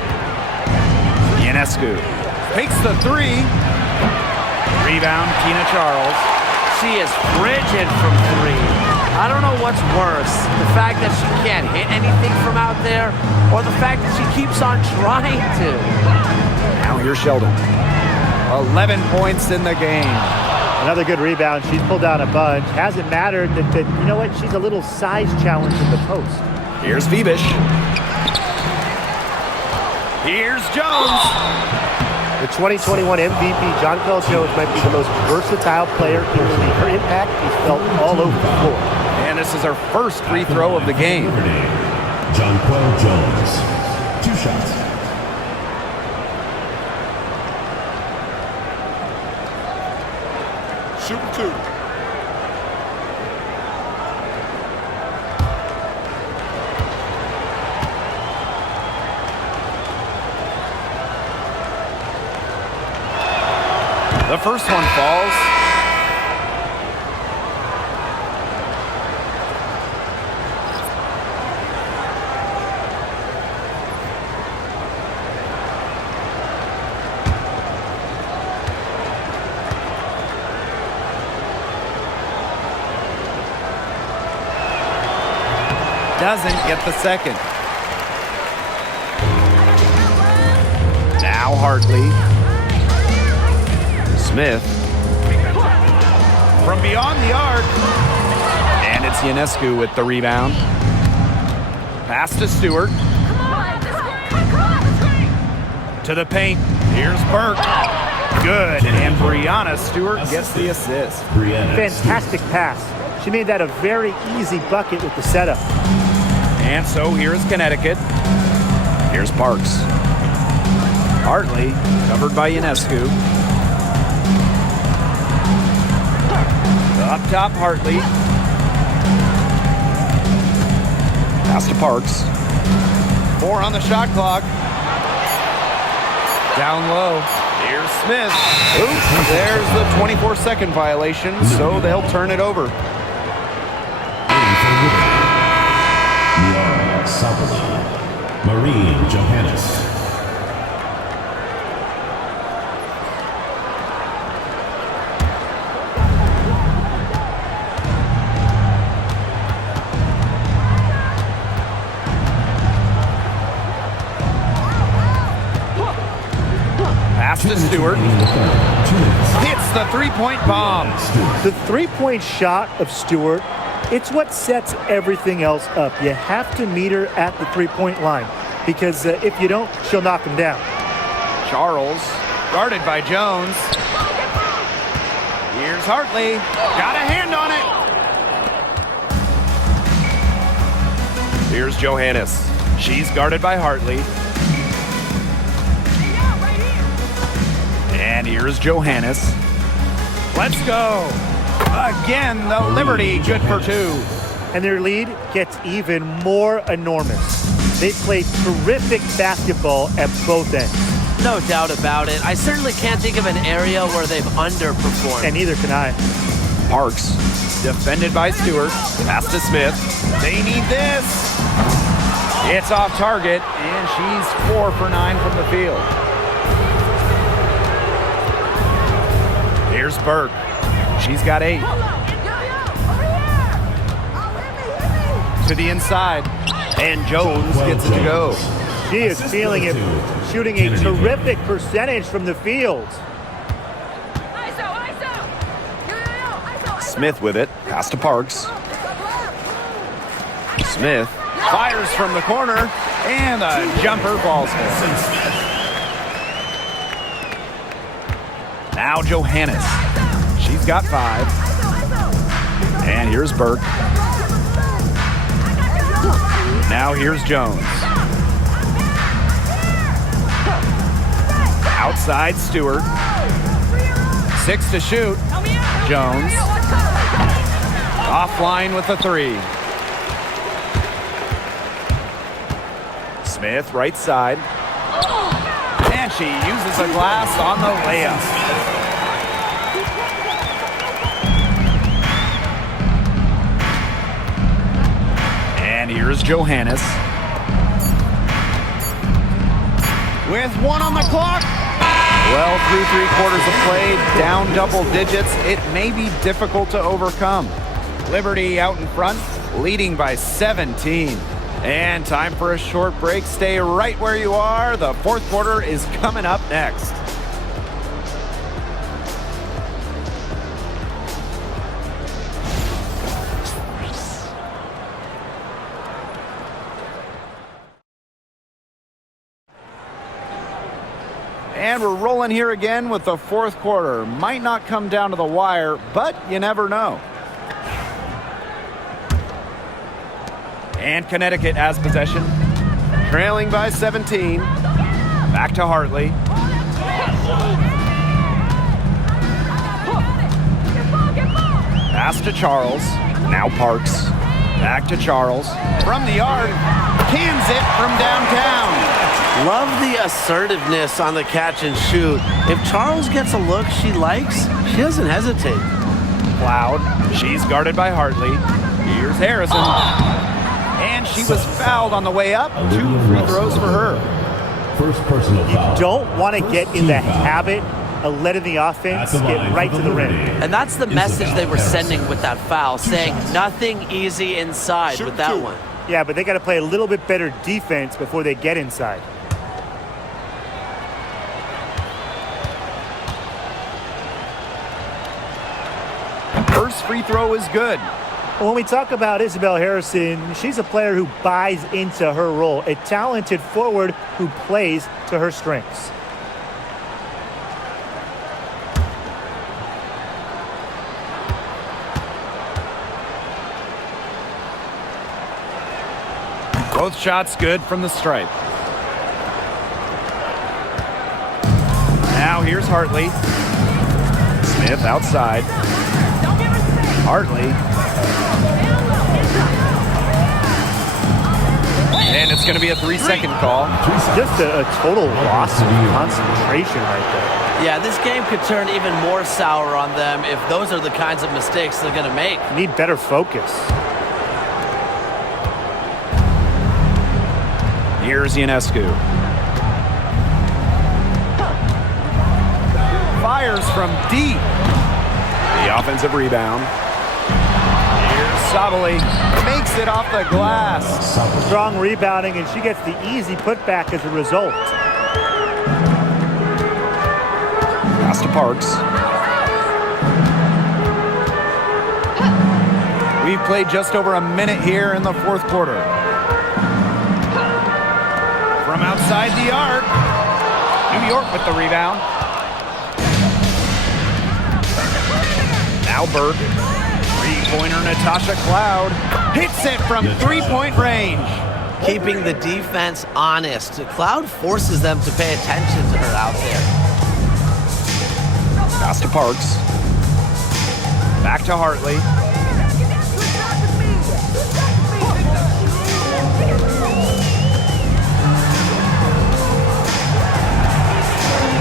Ionescu takes the 3. Rebound, Tina Charles. She is frigid from 3. I don't know what's worse, the fact that she can't hit anything from out there, or the fact that she keeps on trying to. Now here's Sheldon. 11 points in the game. Another good rebound. She's pulled down a bunch. Hasn't mattered that you know what? She's a little size challenge in the post. Here's Phoebish. Here's Jones. The 2021 MVP, John Paul Jones, might be the most versatile player in the league. Her impact is felt all over the floor. And this is her first free throw of the game. John Paul Jones. 2 shots. Shooting 2. The first one falls. Doesn't get the second. Now Hartley. Smith from beyond the arc, and it's Ionescu with the rebound. Pass to Stewart. To the paint. Here's Burke. Good, and Brianna Stewart gets the assist. Fantastic pass. She made that a very easy bucket with the setup. And so here's Connecticut. Here's Parks. Hartley, covered by Ionescu. Up top, Hartley. Pass to Parks. 4 on the shot clock. Down low. Here's Smith. Oops, there's the 24-second violation, so they'll turn it over. Southern, Marie Johannes. Pass to Stewart. Hits the three-point bomb. The three-point shot of Stewart, it's what sets everything else up. You have to meet her at the three-point line because if you don't, she'll knock him down. Charles, guarded by Jones. Here's Hartley. Got a hand on it. Here's Johannes. She's guarded by Hartley. And here's Johannes. Let's go. Again, the Liberty, good for two. And their lead gets even more enormous. They play terrific basketball at both ends. No doubt about it. I certainly can't think of an area where they've underperformed. And neither can I. Parks, defended by Stewart. Pass to Smith. They need this. It's off target, and she's 4 for 9 from the field. Here's Burke. She's got 8. To the inside, and Jones gets it to go. She is feeling it, shooting a terrific percentage from the field. Smith with it. Pass to Parks. Smith fires from the corner, and a jumper falls for. Now Johannes. She's got 5. And here's Burke. Now here's Jones. Outside Stewart. 6 to shoot. Jones. Offline with the 3. Smith, right side. And she uses a glass on the layup. And here's Johannes. With 1 on the clock. Well, through 3/4 of play, down double digits. It may be difficult to overcome. Liberty out in front, leading by 17. And time for a short break. Stay right where you are. The 4th quarter is coming up next. And we're rolling here again with the 4th quarter. Might not come down to the wire, but you never know. And Connecticut has possession. Trailing by 17. Back to Hartley. Pass to Charles. Now Parks. Back to Charles. From the yard. Cans it from downtown. Love the assertiveness on the catch and shoot. If Charles gets a look she likes, she doesn't hesitate. Cloud. She's guarded by Hartley. Here's Harrison. And she was fouled on the way up. 2 free throws for her. First personal foul. Don't want to get in the habit of letting the offense get right to the rim. And that's the message they were sending with that foul, saying nothing easy inside with that one. Yeah, but they got to play a little bit better defense before they get inside. First free throw is good. When we talk about Isabel Harrison, she's a player who buys into her role, a talented forward who plays to her strengths. Both shots good from the stripe. Now here's Hartley. Smith outside. Hartley. And it's going to be a 3-second call. Just a total loss of concentration right there. Yeah, this game could turn even more sour on them if those are the kinds of mistakes they're going to make. Need better focus. Here's Ionescu. Fires from deep. The offensive rebound. Here's Sabali. Makes it off the glass. Strong rebounding, and she gets the easy putback as a result. Pass to Parks. We've played just over a minute here in the fourth quarter. From outside the arc. New York with the rebound. Now Burke. Three-pointer Natasha Cloud. Hits it from three-point range. Keeping the defense honest. Cloud forces them to pay attention to her out there. Pass to Parks. Back to Hartley.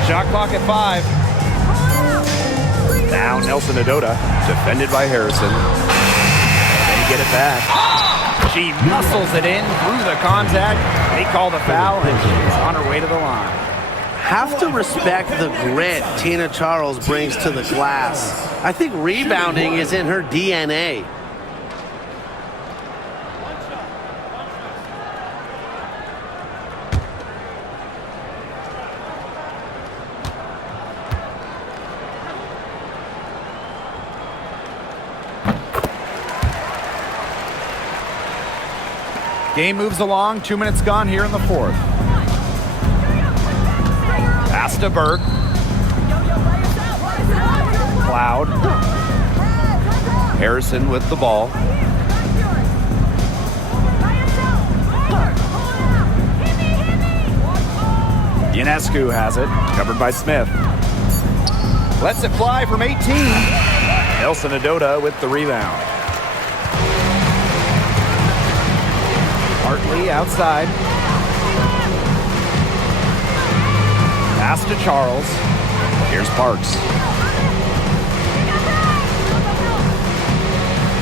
Shot clock at 5. Now Nelson Adota, defended by Harrison. They get it back. She muscles it in through the contact. They call the foul, and she's on her way to the line. Have to respect the grit Tina Charles brings to the glass. I think rebounding is in her DNA. Game moves along. 2 minutes gone here in the fourth. Pass to Burke. Cloud. Harrison with the ball. Ionescu has it. Covered by Smith. Lets it fly from 18. Nelson Adota with the rebound. Hartley outside. Pass to Charles. Here's Parks.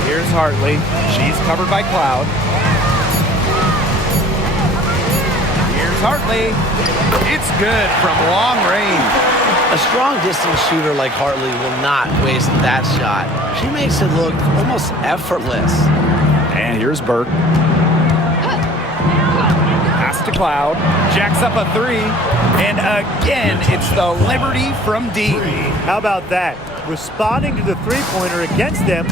Here's Hartley. She's covered by Cloud. Here's Hartley. It's good from long range. A strong distance shooter like Hartley will not waste that shot. She makes it look almost effortless. And here's Burke. Pass to Cloud. Jacks up a 3. And again, it's the Liberty from deep. How about that? Responding to the three-pointer against them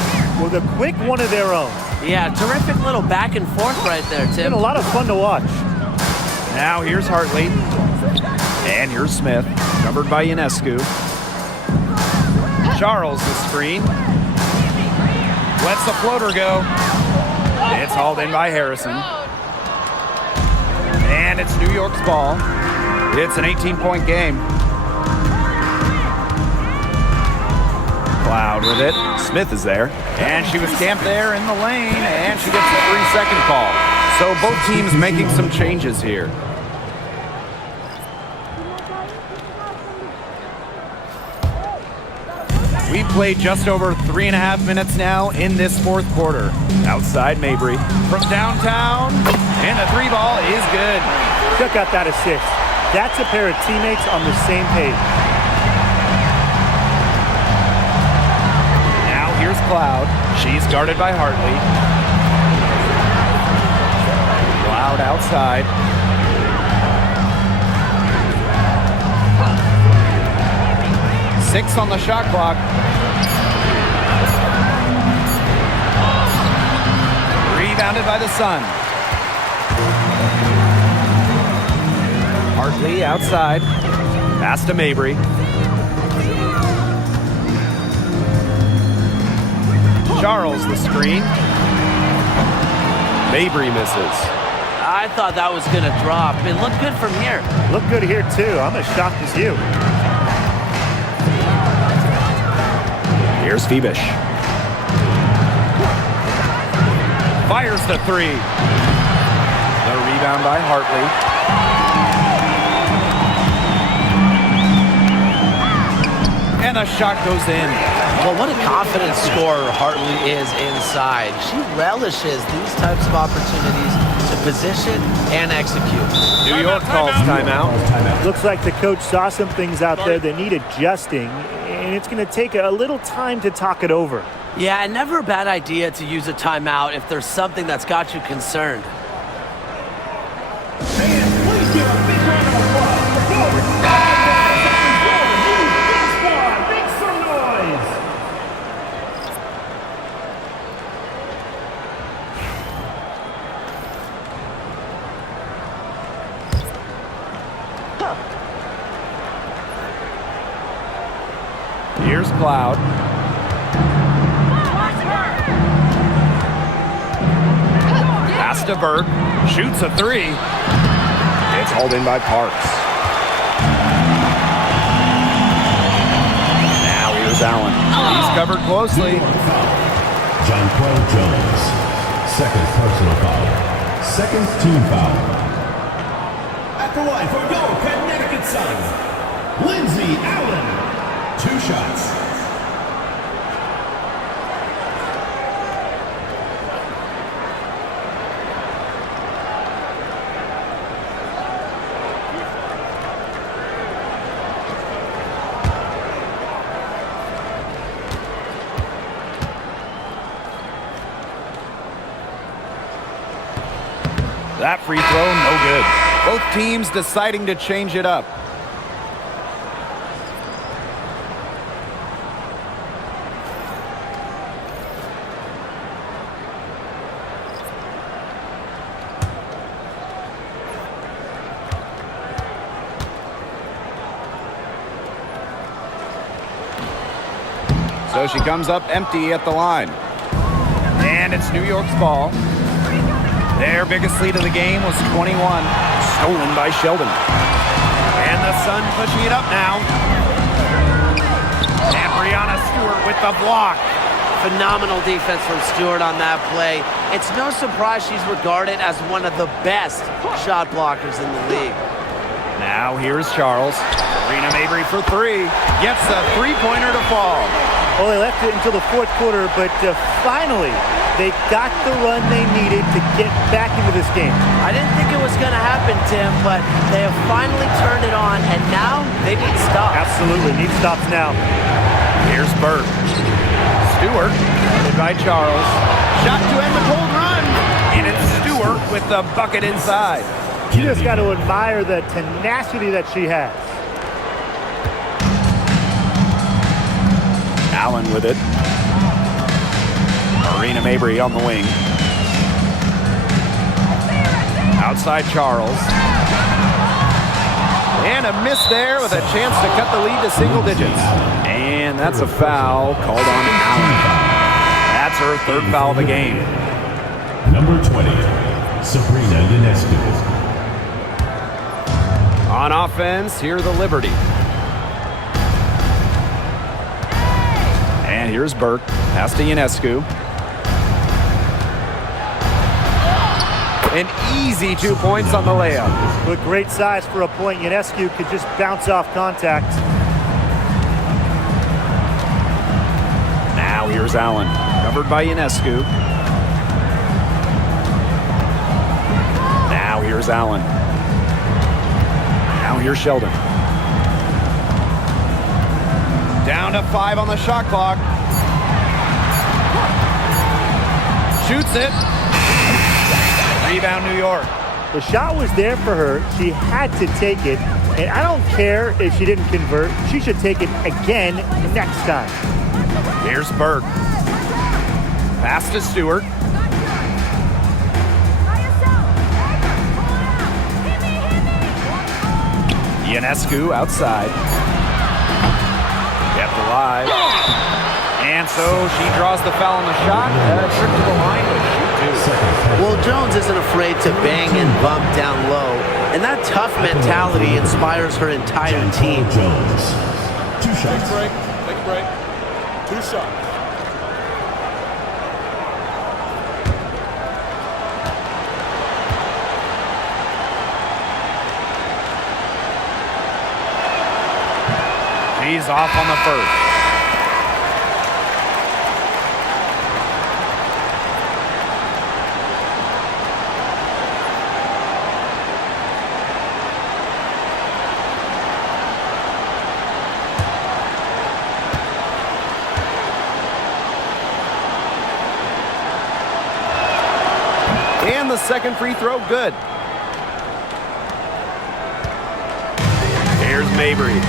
with a quick one of their own. Yeah, terrific little back and forth right there, Tim. Been a lot of fun to watch. Now here's Hartley. And here's Smith. Covered by Ionescu. Charles the screen. Lets the floater go. It's hauled in by Harrison. And it's New York's ball. It's an 18-point game. Cloud with it. Smith is there. And she was camped there in the lane, and she gets a 3-second call. So both teams making some changes here. We've played just over 3.5 minutes now in this fourth quarter. Outside Mabry from downtown, and the 3 ball is good. Check out that assist. That's a pair of teammates on the same page. Now here's Cloud. She's guarded by Hartley. Cloud outside. Six on the shot clock. Rebounded by the Sun. Hartley outside. Pass to Mabry. Charles the screen. Mabry misses. I thought that was going to drop. It looked good from here. Look good here, too. I'm as shocked as you. Here's Phoebish. Fires the 3. The rebound by Hartley. And the shot goes in. Well, what a confident scorer Hartley is inside. She relishes these types of opportunities to position and execute. New York calls timeout. Looks like the coach saw some things out there that need adjusting, and it's going to take a little time to talk it over. Yeah, and never a bad idea to use a timeout if there's something that's got you concerned. Please give a big round of applause for forward. Make some noise. Here's Cloud. Pass to Burke. Shoots a three. It's hauled in by Parks. Now here's Allen. He's covered closely. Jonquel Jones. Second personal foul. Second team foul. At the line for your Connecticut Sun, Lindsey Allen. 2 shots. That free throw, no good. Both teams deciding to change it up. So she comes up empty at the line. And it's New York's ball. Their biggest lead of the game was 21. Stolen by Sheldon. And the Sun pushing it up now. And Brianna Stewart with the block. Phenomenal defense from Stewart on that play. It's no surprise she's regarded as one of the best shot blockers in the league. Now here's Charles. Serena Mabry for three. Gets a three-pointer to fall. Well, they left it until the fourth quarter, but finally, they got the run they needed to get back into this game. I didn't think it was going to happen, Tim, but they have finally turned it on, and now they need stops. Absolutely, need stops now. Here's Burke. Stewart, guarded by Charles. Shot to end the cold run. And it's Stewart with the bucket inside. You just got to admire the tenacity that she has. Allen with it. Serena Mabry on the wing. Outside Charles. And a miss there with a chance to cut the lead to single digits. And that's a foul called on Allen. That's her third foul of the game. Number 20, Sabrina Ionescu. On offense, here the Liberty. And here's Burke. Pass to Ionescu. An easy 2 points on the layup. With great size for a point, Ionescu could just bounce off contact. Now here's Allen. Covered by Ionescu. Now here's Allen. Now here's Sheldon. Down to 5 on the shot clock. Shoots it. Rebound New York. The shot was there for her. She had to take it. And I don't care if she didn't convert. She should take it again next time. Here's Burke. Pass to Stewart. Ionescu outside. Kept alive. And so she draws the foul on the shot. Trip to the line, but shoot two. Well, Jones isn't afraid to bang and bump down low, and that tough mentality inspires her entire team. Jones. 2 Take a shots. break. Take a break. 2 shots. He's off on the first. the second free throw good. Here's Mabry.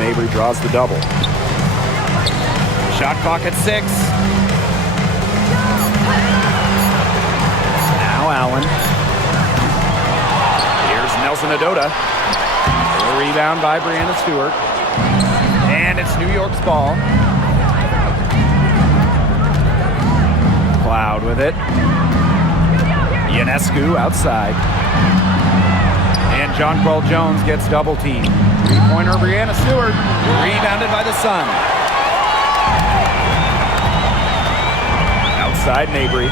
Mabry draws the double. Shot clock at 6. Now Allen. Here's Nelson Adota. A rebound by Brianna Stewart. And it's New York's ball. Cloud with it. Ionescu outside. And Jonquel Jones gets double teamed. Three-pointer, Brianna Stewart, rebounded by the Sun. Outside, Mabry.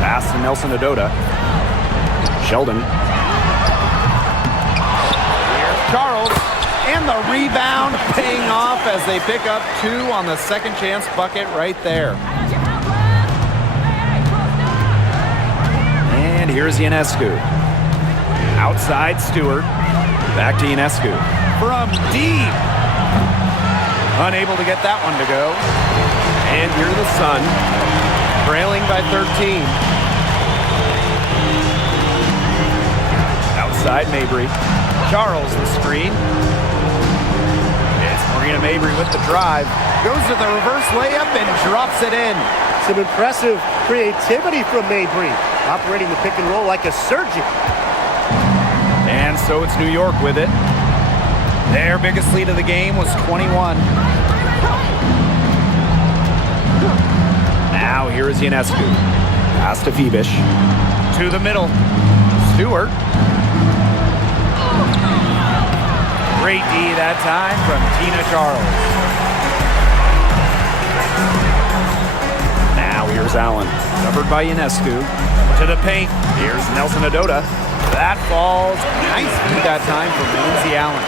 Pass to Nelson Adota. Sheldon. Here's Charles. And the rebound paying off as they pick up 2 on the second chance bucket right there. And here's Ionescu. Outside, Stewart. Back to Ionescu. From deep. Unable to get that one to go. And here's the Sun, Trailing by 13. Outside, Mabry. Charles, the screen. It's Marina Mabry with the drive. Goes to the reverse layup and drops it in. Some impressive creativity from Mabry, operating the pick and roll like a surgeon. And so it's New York with it. Their biggest lead of the game was 21. Now here is Ionescu. Pass to Phoebish. To the middle. Stewart. Great D that time from Tina Charles. Now here's Allen. Covered by Ionescu. To the paint. Here's Nelson Adota. That falls. Nice feed that time from Lindsay Allen.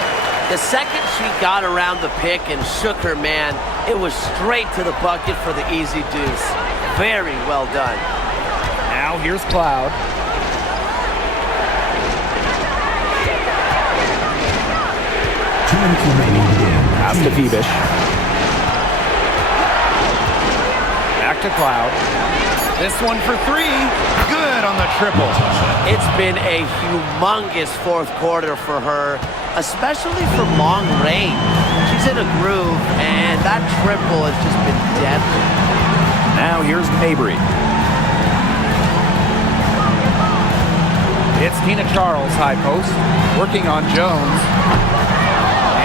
The second she got around the pick and shook her man, it was straight to the bucket for the easy deuce. Very well done. Now here's Cloud. Pass to Phoebish. Back to Cloud. This one for 3. Good on the triple. It's been a humongous fourth quarter for her, especially from long range. She's in a groove, and that triple has just been deadly. Now here's Mabry. It's Tina Charles, high post, working on Jones.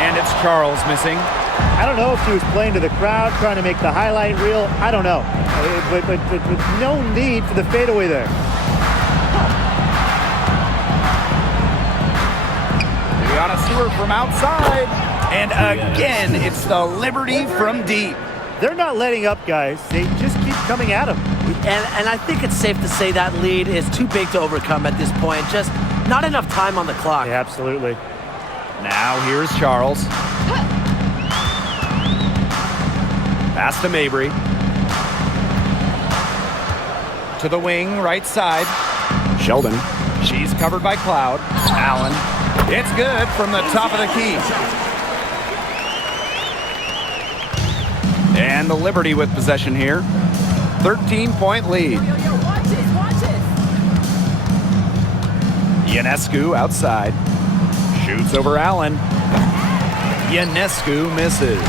And it's Charles missing. I don't know if she was playing to the crowd, trying to make the highlight reel. I don't know. But no need for the fadeaway there. Brianna Stewart from outside. And again, it's the Liberty from deep. They're not letting up, guys. They just keep coming at them. And I think it's safe to say that lead is too big to overcome at this point. Just not enough time on the clock. Yeah, absolutely. Now here's Charles. Pass to Mabry. To the wing, right side. Sheldon. She's covered by Cloud. Allen. It's good from the top of the key. And the Liberty with possession here. 13-point lead. Ionescu outside. Shoots over Allen. Ionescu misses.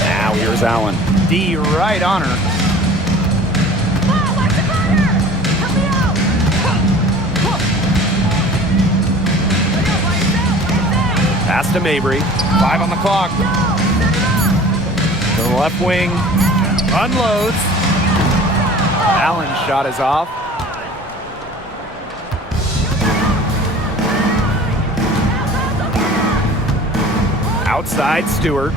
Now here's Allen. D right on her. Pass to Mabry. 5 on the clock. To the left wing. Unloads. Allen's shot is off. Outside, Stewart.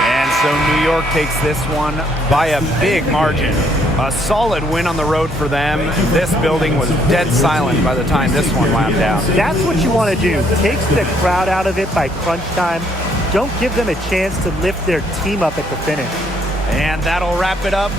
And so New York takes this one by a big margin. A solid win on the road for them. This building was dead silent by the time this one wound down. That's what you want to do. Take the crowd out of it by crunch time. Don't give them a chance to lift their team up at the finish. And that'll wrap it up